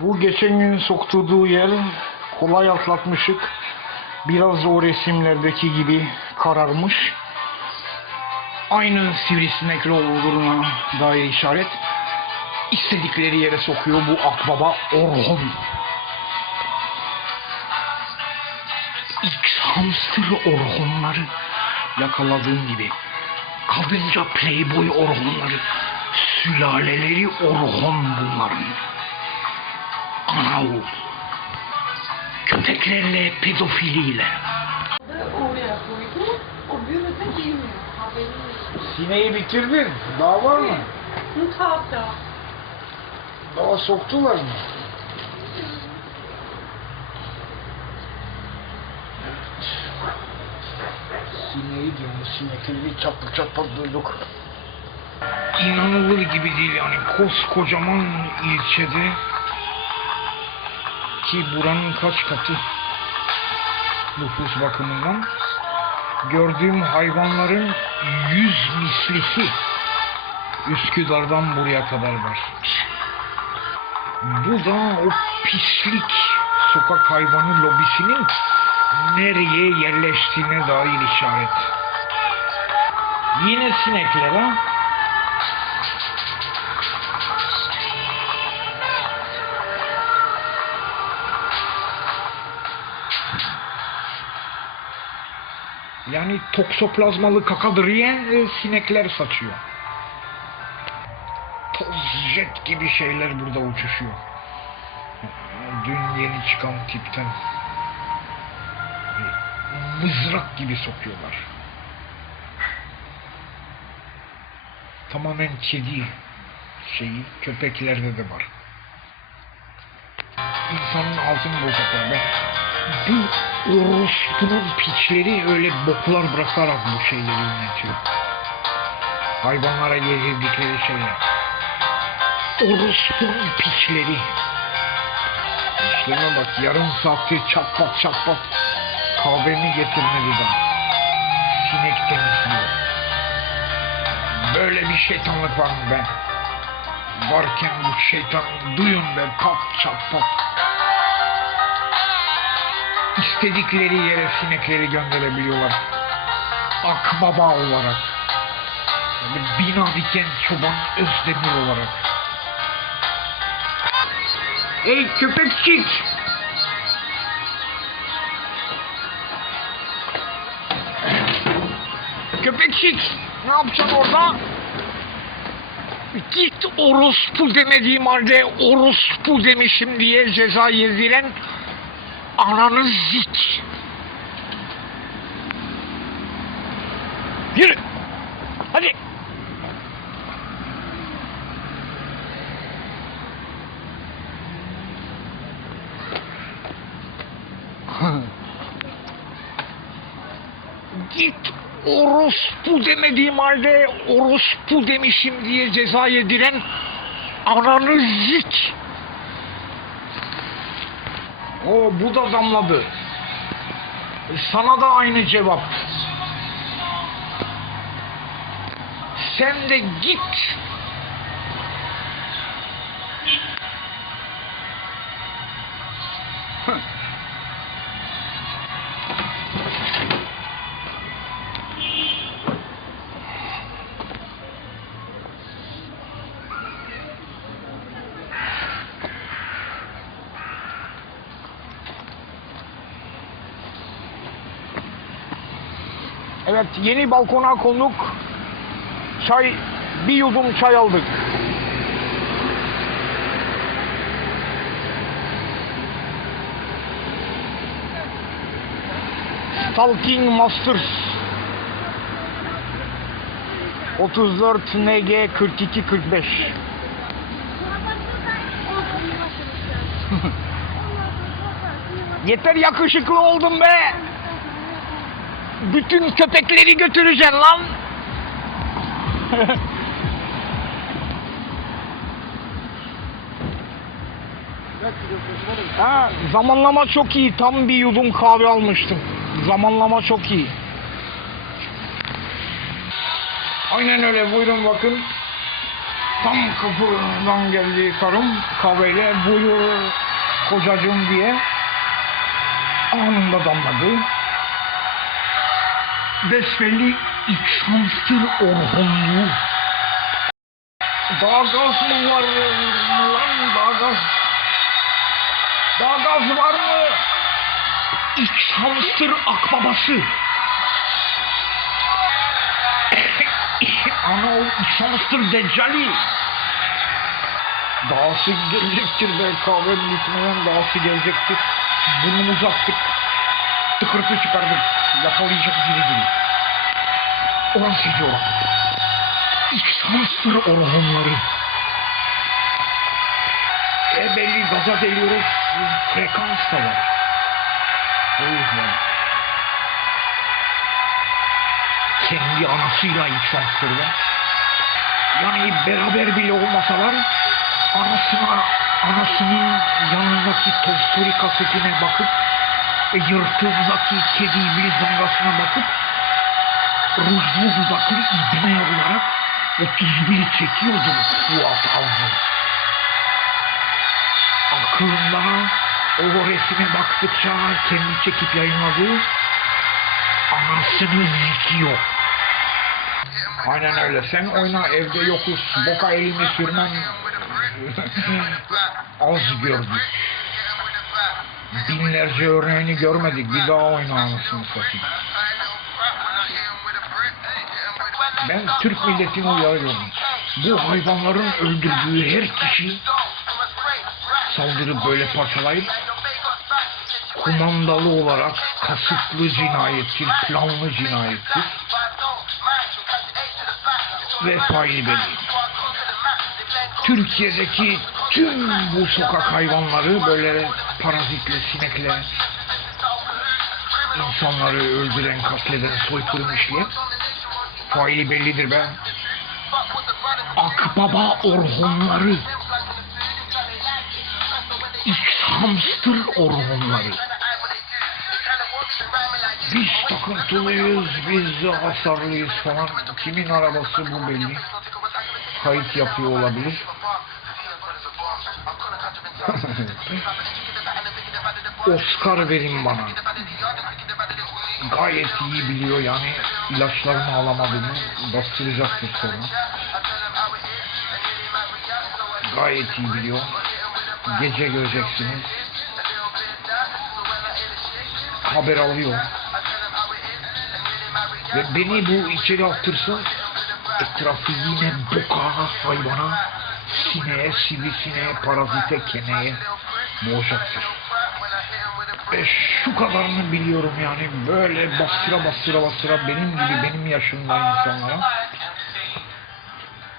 Bu geçen gün sokturduğu yer kolay atlatmışık. Biraz o resimlerdeki gibi kararmış. Aynı sivrisinekli olduğuna dair işaret. İstedikleri yere sokuyor bu akbaba Orhon. X hamster Orhonları yakaladığım gibi. Kadınca playboy Orhonları. Sülaleleri Orhon bunların. Ana oğul. Köpeklerle pedofiliyle. oraya koydu. O büyümese girmiyor. Sineği bitirdin. Daha var mı? Mutfakta. Daha soktular mı? Sineği diyorum, sinekleri çatlı çatlı duyduk. İnanılır gibi değil yani koskocaman ilçede ki buranın kaç katı nüfus bakımından gördüğüm hayvanların yüz mislisi Üsküdar'dan buraya kadar var. Bu da o pislik sokak hayvanı lobisinin nereye yerleştiğine dair işaret. Yine sinekler Yani toksoplazmalı kakadriye e, sinekler saçıyor. Toz jet gibi şeyler burada uçuşuyor. Dün yeni çıkan tipten mızrak gibi sokuyorlar. Tamamen kedi şeyi köpeklerde de var. İnsanın altını bozacaklar be. Bu orospunun piçleri öyle boklar bırakarak bu şeyleri yönetiyor. Hayvanlara yedirdikleri şeyler. Orospunun piçleri. İşlerine bak yarım saattir çat pat çat pat kahvemi getirmedi daha. Sinek temizliyor. Böyle bir şeytanlık var mı be? Varken bu şeytan duyun be pat çat pat. İstedikleri yere sinekleri gönderebiliyorlar. Akbaba olarak. Böyle bina diken çoban Özdemir olarak. Ey köpekçik! Köpekçik! Ne yapacaksın orada? Git orospu demediğim halde orospu demişim diye ceza yediren ananı zik. Yürü! Hadi! Git orospu demediğim halde orospu demişim diye ceza yediren ananı zik. O bu da damladı. Sana da aynı cevap. Sen de git. Evet yeni balkona konduk. Çay bir yudum çay aldık. Stalking Masters 34 NG 42 45 Yeter yakışıklı oldum be. Bütün köpekleri götüreceksin lan. ha, zamanlama çok iyi. Tam bir yudum kahve almıştım. Zamanlama çok iyi. Aynen öyle. Buyurun bakın. Tam kapıdan geldi karım kahveyle buyur kocacığım diye anında damladı. Besbelli İkşamstır Orhunlu. Daha gaz mı var lan daha gaz? Daha gaz var mı? İkşamstır akbabası. Ana o İkşamstır Deccali. Dahası gelecektir be kahvenin bitmeden dahası gelecektir. Burnumuzu attık. Tıkırtı çıkardık. Yapalayacak biri değil. Oran seviyorum. İkşamstır orhunları. E belli gaza geliyoruz. Frekans da var. O yüzden. Kendi anasıyla İkşamstır'da. Yani beraber bile olmasalar anasına anasının yanındaki Tolstoy kasetine bakıp e, yırtığındaki kedi iblis zangasına bakıp rujlu dudaklı ibne olarak 31 çekiyordu Fuat Avcı. Aklımda o resme baktıkça kendi çekip yayınladığı anasını zikiyor. Aynen öyle. Sen oyna evde yokuz. Boka elini sürmen az gördük. Binlerce örneğini görmedik. Bir daha oyna anasını satayım. Ben Türk milletini uyarıyorum. Bu hayvanların öldürdüğü her kişi saldırıp böyle parçalayıp kumandalı olarak kasıtlı cinayettir, planlı cinayettir ve faili belli. Türkiye'deki tüm bu sokak hayvanları böyle parazitle, sinekle insanları öldüren, katleden, soykırım işleyen faili bellidir be. Akbaba orhonları. İkhamstır orhonları. Biz takıntılıyız, biz hasarlıyız falan. Kimin arabası bu belli. Kayıt yapıyor olabilir. Oscar verin bana. Gayet iyi biliyor yani ilaçlarını alamadığını bastıracaktır sonra. Gayet iyi biliyor. Gece göreceksiniz. Haber alıyor. Ve beni bu içeri attırsın etrafı yine boka hayvana, sineğe, sivrisineğe, parazite, keneye boğacaktır. E şu kadarını biliyorum yani böyle bastıra bastıra bastıra benim gibi benim yaşımda insanlara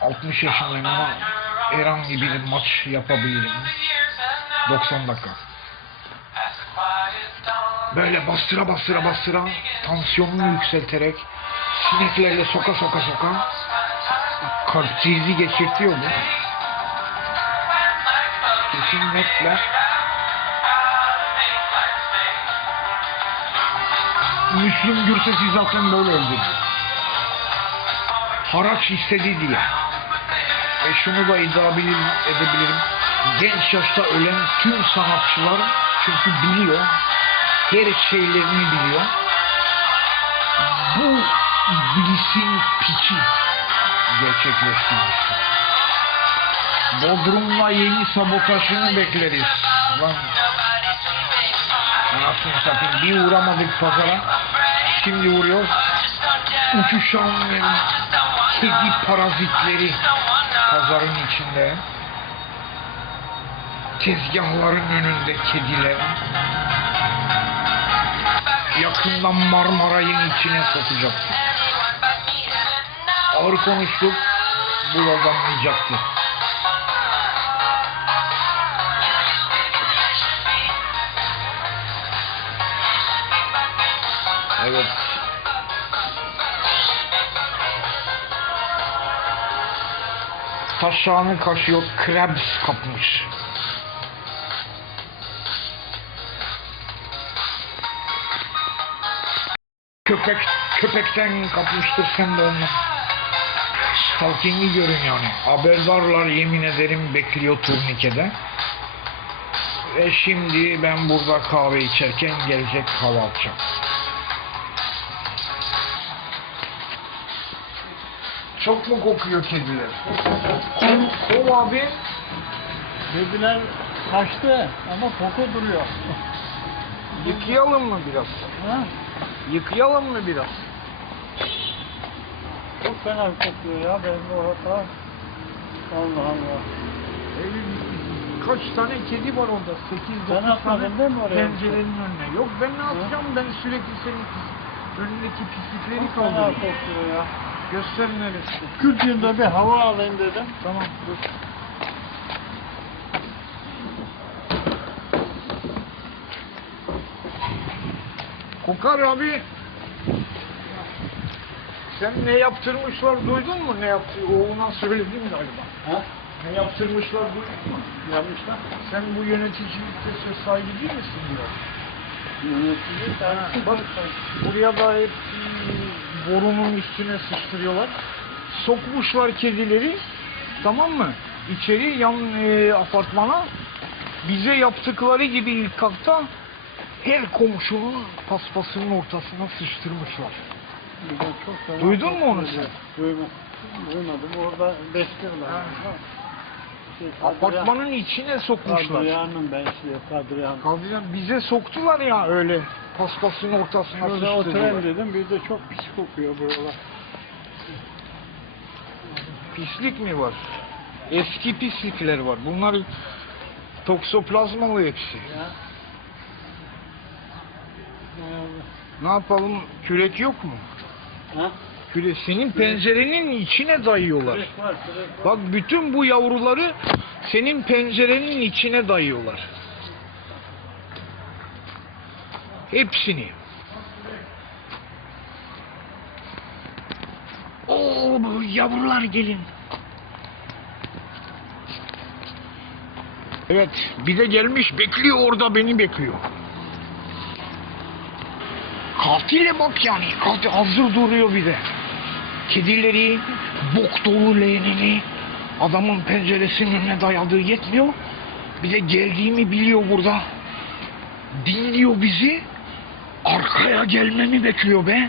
60 yaşındayım ama herhangi bir maç yapabilirim. 90 dakika. Böyle bastıra bastıra bastıra tansiyonunu yükselterek sineklerle soka soka soka kalp krizi geçirtiyor bu. Kesinlikle Müslüm Gürses'i zaten böyle öldürdü. Haraç istedi diye. Ve şunu da iddia bilir- edebilirim. Genç yaşta ölen tüm sanatçılar çünkü biliyor. Her şeylerini biliyor. Bu iblisin piçi gerçekleştirmiştir. Bodrum'la yeni sabotajını bekleriz. Lan Anasını satayım bir uğramadık pazara. Şimdi vuruyor. Uçuşan kedi parazitleri pazarın içinde. Tezgahların önünde kediler. Yakında Marmaray'ın içine sokacaktı. Ağır konuştuk. Bu yoldanmayacaktı. Evet. Taşağını kaşıyor, krebs kapmış. Köpek, köpekten kapmıştır sen de ondan. stalkingi görün yani. Haberdarlar yemin ederim bekliyor turnikede. Ve şimdi ben burada kahve içerken gelecek hava atacağım. Çok mu kokuyor kediler? Kov, abi. Dediler kaçtı ama koku duruyor. Yıkayalım mı biraz? Ha? Yıkayalım mı biraz? Çok fena kokuyor ya benim bu hata. Allah Allah. Kaç tane kedi var orada? 8 Sen 9 tane atmadın değil mi oraya? pencerenin önüne. Yok ben ne yapacağım? Ben sürekli senin pis- önündeki pislikleri Çok fena kaldırıyorum. kokuyor ya. Göster neresi. 40 yılda bir hava alayım dedim. Tamam dur. Kokar abi. Sen ne yaptırmışlar duydun mu? Ne yaptı? Oğluna söyledin galiba. Ha? Ne yaptırmışlar duydun mu? Yapmışlar. Sen bu yöneticilikte söz sahibi değil misin diyor. Bak buraya da hep borunun üstüne sıçtırıyorlar. Sokmuşlar kedileri tamam mı? İçeri yan e, apartmana bize yaptıkları gibi ilk kakta her komşunun paspasının ortasına sıçtırmışlar. Duydun mu onu sen? Duymadım. Duymadım. Orada besliyorlar. Ha. Apartmanın içine sokmuşlar. Kadriye'nin besliyor. Kadriye'nin. Kaldıran bize soktular ya öyle paspasın ortasına Şurada oturayım dedim. Bir de çok pis kokuyor buralar. Pislik mi var? Eski pislikler var. Bunlar toksoplazmalı hepsi. Ya. Ne yapalım? Kürek yok mu? Ha? Kürek senin pencerenin içine dayıyorlar. Bak bütün bu yavruları senin pencerenin içine dayıyorlar. Hepsini. Oo bu yavrular gelin. Evet bir de gelmiş bekliyor orada beni bekliyor. Katile bak yani. Katil hazır duruyor bir de. Kedileri, bok dolu leğenini adamın penceresinin önüne dayadığı yetmiyor. Bir de geldiğimi biliyor burada. Dinliyor bizi. Arkaya gelmemi bekliyor be.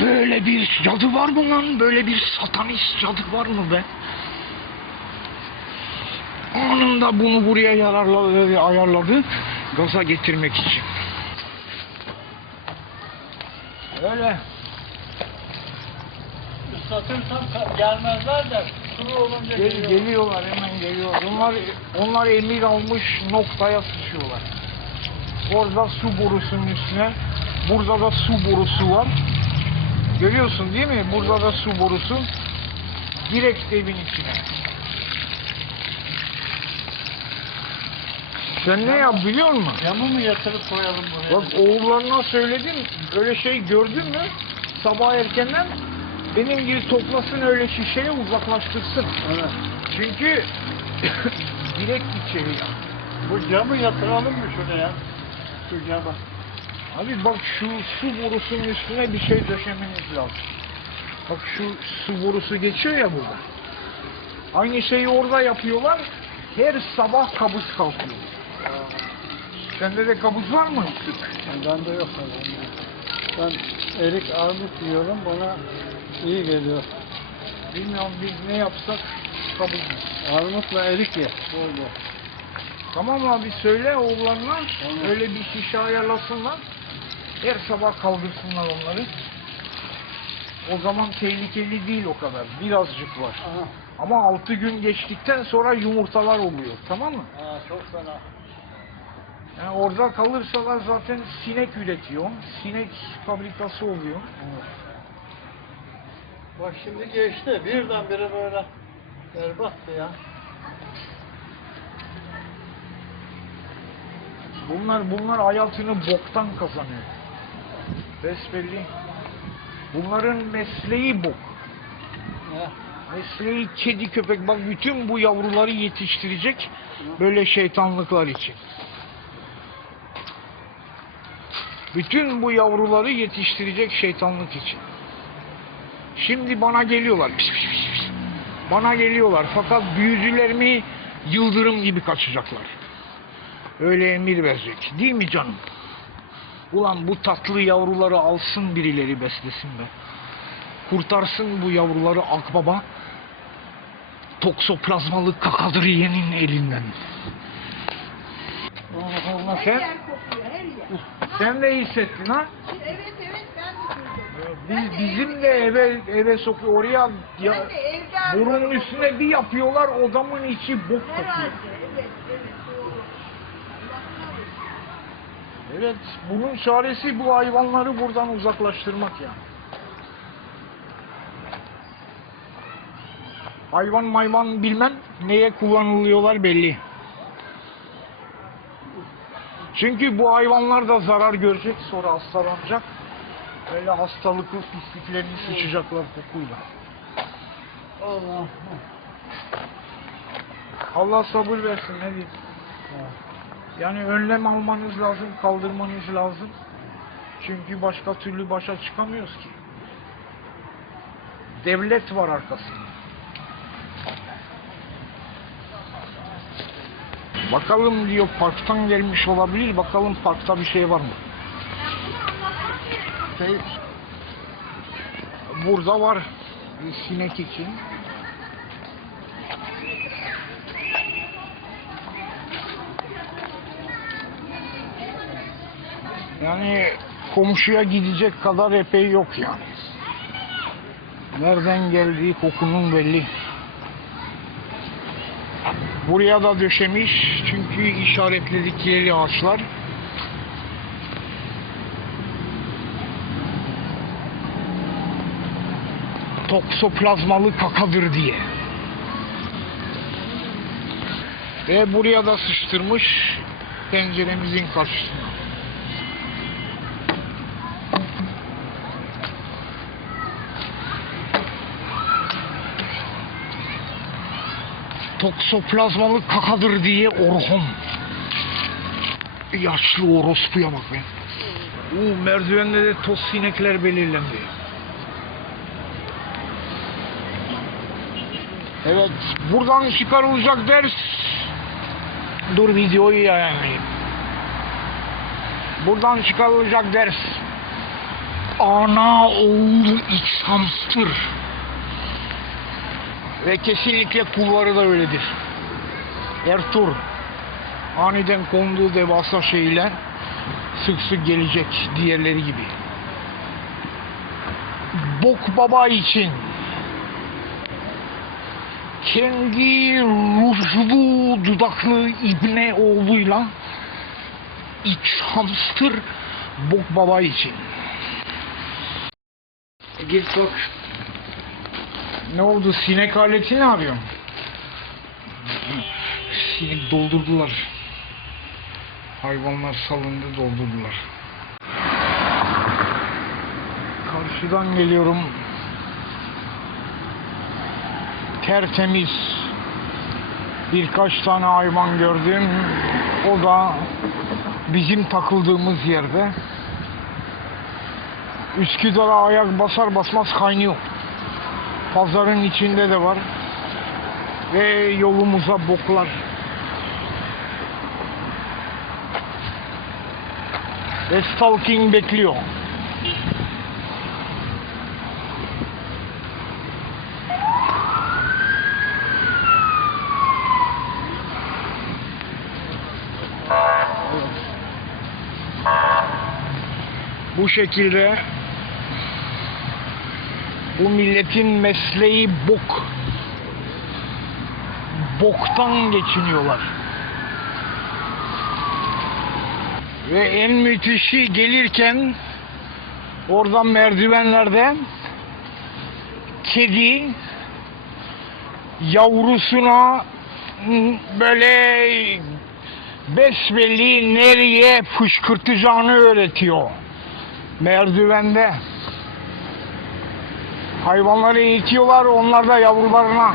Böyle bir cadı var mı lan? Böyle bir satanist cadı var mı be? Anında bunu buraya yararladı, ayarladı. Gaza getirmek için. Öyle. Islatırsam ka- gelmezler de sulu olunca Gel, geliyor. geliyorlar hemen geliyor. Onlar onlar emir almış noktaya sıçıyorlar. Orada su borusunun üstüne. Burada da su borusu var. Görüyorsun değil mi? Burada da su borusu. Direkt evin içine. Sen ne yap biliyor musun? Camı mı yatırıp koyalım buraya? Bak oğullarına söyledim. Öyle şey gördün mü? Sabah erkenden benim gibi toplasın öyle şişeyi uzaklaştırsın. Evet. Çünkü direkt içeri. Bu camı yatıralım mı şuraya? Şu camı. Abi bak şu su borusunun üstüne bir şey döşemeniz lazım. Bak şu su borusu geçiyor ya burada. Aynı şeyi orada yapıyorlar. Her sabah kabız kalkıyor. Sende de kabız var mı? Bende yok. Ben erik armut yiyorum bana iyi geliyor. Bilmiyorum biz ne yapsak kabız. Armutla erik ye. Bol bol. Tamam abi söyle oğullarına Tamam. öyle bir şişe ayarlasınlar. Her sabah kaldırsınlar onları. O zaman tehlikeli değil o kadar. Birazcık var. Aha. Ama 6 gün geçtikten sonra yumurtalar oluyor. Tamam mı? Aa, çok fena. Yani orada kalırsalar zaten sinek üretiyor. Sinek fabrikası oluyor. Bak şimdi geçti. Birdenbire böyle berbattı ya. Bunlar bunlar hayatını boktan kazanıyor. Besbelli. Bunların mesleği bok. Ya. Mesleği kedi köpek. Bak bütün bu yavruları yetiştirecek böyle şeytanlıklar için. Bütün bu yavruları yetiştirecek şeytanlık için. Şimdi bana geliyorlar. Bana geliyorlar fakat büyücüler mi yıldırım gibi kaçacaklar. Öyle emir verecek. Değil mi canım? Ulan bu tatlı yavruları alsın birileri beslesin be. Kurtarsın bu yavruları akbaba. Toksoplazmalı kakadriyenin elinden. Allah Allah sen, yer kokuyor, her yer. sen de hissettin ha? Evet evet ben de duydum. Biz, bizim de eve eve sokuyor oraya ya, Ben de üstüne bir yapıyorlar odamın içi bok kokuyor. Herhalde evet evet doğru. Evet bunun çaresi bu hayvanları buradan uzaklaştırmak yani. Hayvan mayvan bilmem neye kullanılıyorlar belli. Çünkü bu hayvanlar da zarar görecek sonra hastalanacak. Böyle hastalıklı pisliklerini sıçacaklar kokuyla. Allah. Allah sabır versin ne diyeyim. Yani önlem almanız lazım, kaldırmanız lazım. Çünkü başka türlü başa çıkamıyoruz ki. Devlet var arkasında. Bakalım diyor parktan gelmiş olabilir. Bakalım parkta bir şey var mı? Şey, burada var sinek için. Yani komşuya gidecek kadar epey yok yani. Nereden geldiği kokunun belli. Buraya da döşemiş çünkü işaretledikleri ağaçlar. Toksoplazmalı kakadır diye. Ve buraya da sıçtırmış penceremizin karşısına. toksoplazmalı kakadır diye Orhon. Yaşlı orospuya bak be. Uuu merdivende de toz sinekler belirlendi. Evet buradan çıkarılacak ders. Dur videoyu yayınlayayım. Buradan çıkarılacak ders. Ana oğul iç hamster. Ve kesinlikle kulları da öyledir. Ertuğ aniden konduğu devasa şeyler sık sık gelecek diğerleri gibi. Bok baba için kendi rujlu dudaklı ibne oğluyla iç hamster bok baba için. Git bak. Ne oldu? Sinek aleti ne arıyorsun? Sinek doldurdular. Hayvanlar salındı doldurdular. Karşıdan geliyorum. Tertemiz. Birkaç tane hayvan gördüm. O da bizim takıldığımız yerde. Üsküdar'a ayak basar basmaz kaynıyor. Pazarın içinde de var. Ve yolumuza boklar. Ve stalking bekliyor. Bu şekilde bu milletin mesleği bok. Boktan geçiniyorlar. Ve en müthişi gelirken oradan merdivenlerden kedi yavrusuna böyle besbelli nereye fışkırtacağını öğretiyor. Merdivende. Hayvanları eğitiyorlar, onlar da yavrularına.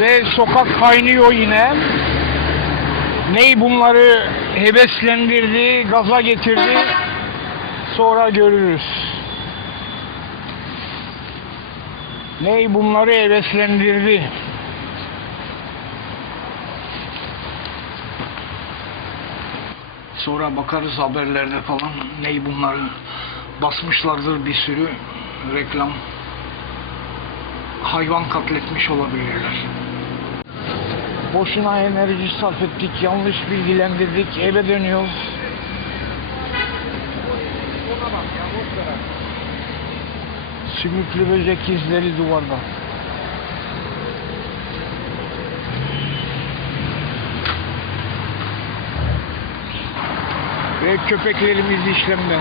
Ve sokak kaynıyor yine. Ney bunları heveslendirdi, gaza getirdi. Sonra görürüz. Ney bunları heveslendirdi. Sonra bakarız haberlerde falan ney bunları basmışlardır bir sürü reklam. Hayvan katletmiş olabilirler. Boşuna enerji sarf ettik, yanlış bilgilendirdik, eve dönüyoruz. Sümüklü böcek izleri duvarda. Ve köpeklerimiz işlemde.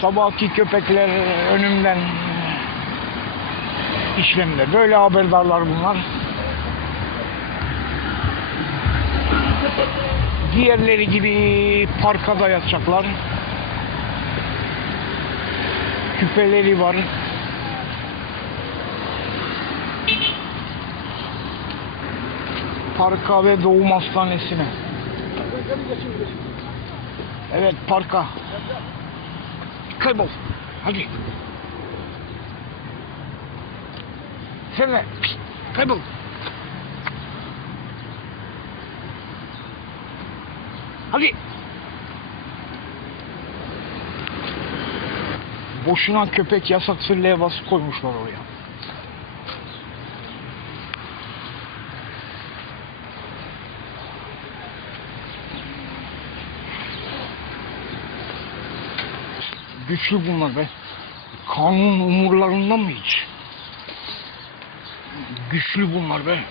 Sabahki köpekler önümden işlemde. Böyle haberdarlar bunlar. Diğerleri gibi parka da yatacaklar. Küpeleri var. Parka ve doğum hastanesine. Evet parka. Kaybol. Hadi. Sen de. Kaybol. Hadi. Boşuna köpek yasaksız levhası koymuşlar oraya. Güçlü bunlar be. Kanun umurlarında mı hiç? Güçlü bunlar be.